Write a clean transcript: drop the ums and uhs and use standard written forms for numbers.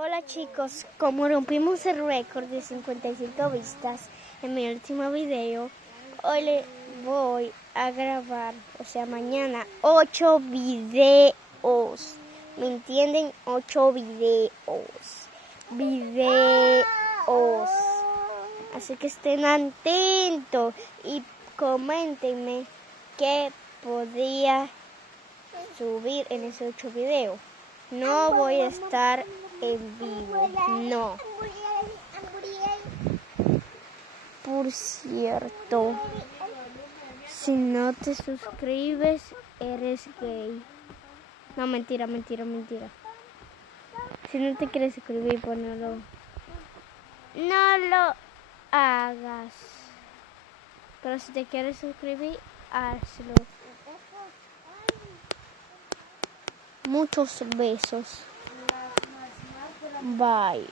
Hola chicos, como rompimos el récord de 55 vistas en mi último video, hoy les voy a grabar, mañana, 8 videos. ¿Me entienden? 8 videos. Así que estén atentos y coméntenme qué podría subir en esos 8 videos. No voy a estar en vivo, no. Por cierto, si no te suscribes, eres gay. No, mentira. Si no te quieres suscribir, pues no lo hagas. Pero si te quieres suscribir, hazlo. Muchos besos. Bye.